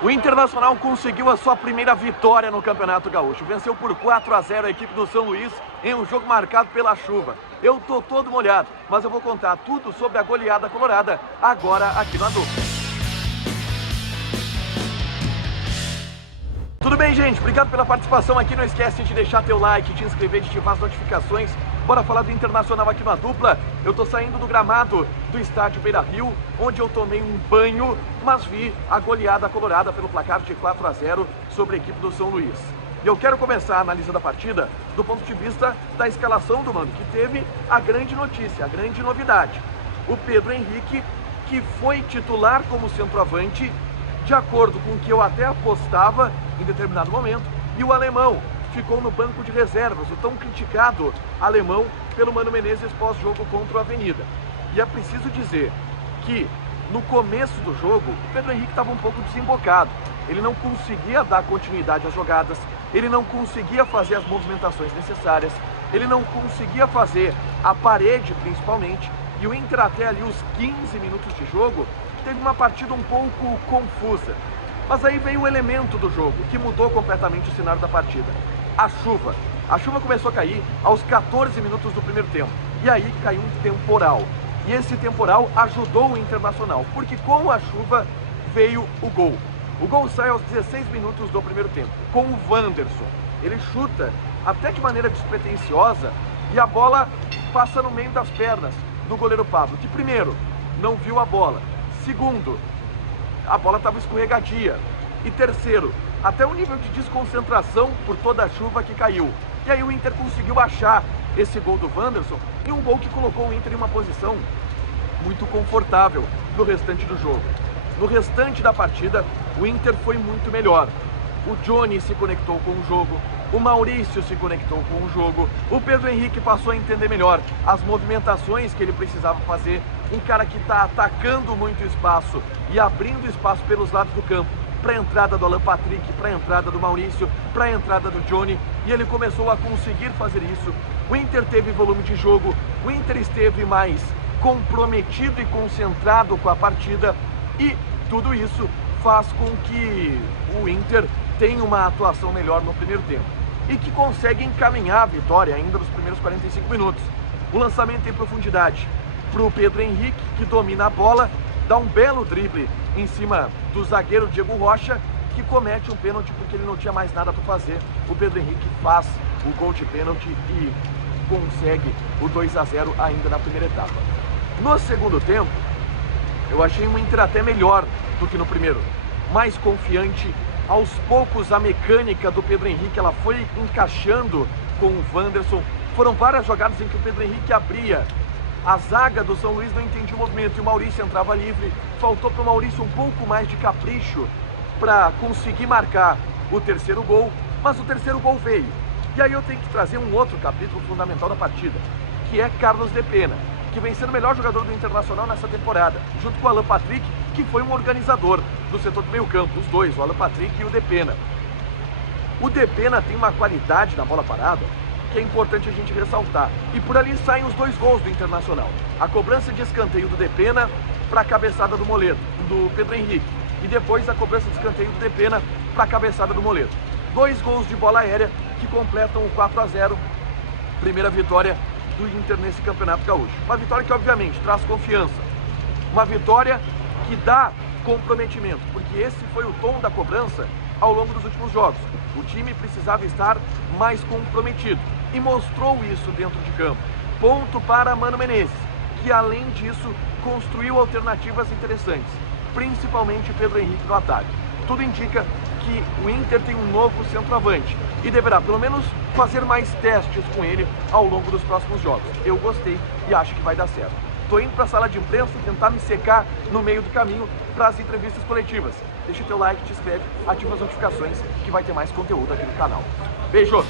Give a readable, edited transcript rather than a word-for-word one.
O Internacional conseguiu a sua primeira vitória no Campeonato Gaúcho. Venceu por 4-0 a equipe do São Luís em um jogo marcado pela chuva. Eu tô todo molhado, mas eu vou contar tudo sobre a goleada colorada agora aqui no Dupla. Tudo bem, gente? Obrigado pela participação aqui. Não esquece de deixar teu like, te inscrever, de ativar as notificações. Bora falar do Internacional aqui na Dupla. Eu tô saindo do gramado do estádio Beira-Rio, onde eu tomei um banho, mas vi a goleada colorada pelo placar de 4-0 sobre a equipe do São Luís. E eu quero começar a análise da partida do ponto de vista da escalação do mano, que teve a grande notícia, a grande novidade. O Pedro Henrique, que foi titular como centroavante, de acordo com o que eu até apostava em determinado momento, e o alemão ficou no banco de reservas, o tão criticado alemão pelo Mano Menezes pós-jogo contra o Avenida. E é preciso dizer que no começo do jogo, o Pedro Henrique estava um pouco desembocado. Ele não conseguia dar continuidade às jogadas, ele não conseguia fazer as movimentações necessárias, ele não conseguia fazer a parede principalmente, e o Inter até ali os 15 minutos de jogo teve uma partida um pouco confusa. Mas aí veio o elemento do jogo, que mudou completamente o cenário da partida. A chuva. A chuva começou a cair aos 14 minutos do primeiro tempo. E aí caiu um temporal. E esse temporal ajudou o Internacional, porque com a chuva veio o gol. O gol sai aos 16 minutos do primeiro tempo, com o Wanderson. Ele chuta até de maneira despretensiosa e a bola passa no meio das pernas do goleiro Pablo, que primeiro, não viu a bola. Segundo, a bola estava escorregadia. E terceiro, até o nível de desconcentração por toda a chuva que caiu. E aí o Inter conseguiu achar esse gol do Wanderson, e um gol que colocou o Inter em uma posição muito confortável no restante do jogo. No restante da partida, o Inter foi muito melhor. O Johnny se conectou com o jogo, o Maurício se conectou com o jogo, o Pedro Henrique passou a entender melhor as movimentações que ele precisava fazer. Um cara que está atacando muito espaço e abrindo espaço pelos lados do campo para a entrada do Alan Patrick, para a entrada do Maurício, para a entrada do Johnny, e ele começou a conseguir fazer isso. O Inter teve volume de jogo, o Inter esteve mais comprometido e concentrado com a partida, e tudo isso faz com que o Inter tenha uma atuação melhor no primeiro tempo e que consegue encaminhar a vitória ainda nos primeiros 45 minutos. O lançamento em profundidade para o Pedro Henrique, que domina a bola, dá um belo drible em cima do zagueiro Diego Rocha, que comete um pênalti porque ele não tinha mais nada para fazer. O Pedro Henrique faz o gol de pênalti e consegue o 2-0 ainda na primeira etapa. No segundo tempo, eu achei um Inter até melhor do que no primeiro, mais confiante. Aos poucos a mecânica do Pedro Henrique ela foi encaixando com o Wanderson. Foram várias jogadas em que o Pedro Henrique abria. A zaga do São Luís não entendia o movimento e o Maurício entrava livre. Faltou para o Maurício um pouco mais de capricho para conseguir marcar o terceiro gol, mas o terceiro gol veio. E aí eu tenho que trazer um outro capítulo fundamental da partida, que é Carlos Depena, que vem sendo o melhor jogador do Internacional nessa temporada, junto com o Alan Patrick, que foi um organizador do setor do meio campo, os dois, o Alan Patrick e o Depena. O Depena tem uma qualidade na bola parada que é importante a gente ressaltar. E por ali saem os dois gols do Internacional. A cobrança de escanteio do Depena para a cabeçada do Moledo, do Pedro Henrique. E depois a cobrança de escanteio do Depena para a cabeçada do Moledo. Dois gols de bola aérea que completam o 4-0. Primeira vitória do Inter nesse Campeonato Gaúcho. Uma vitória que obviamente traz confiança. Uma vitória que dá comprometimento, porque esse foi o tom da cobrança ao longo dos últimos jogos. O time precisava estar mais comprometido e mostrou isso dentro de campo. Ponto para Mano Menezes, que além disso construiu alternativas interessantes, principalmente Pedro Henrique no ataque. Tudo indica que o Inter tem um novo centroavante e deverá pelo menos fazer mais testes com ele ao longo dos próximos jogos. Eu gostei e acho que vai dar certo. Estou indo para a sala de imprensa tentar me secar no meio do caminho para as entrevistas coletivas. Deixa o teu like, te inscreve, ativa as notificações que vai ter mais conteúdo aqui no canal. Beijo!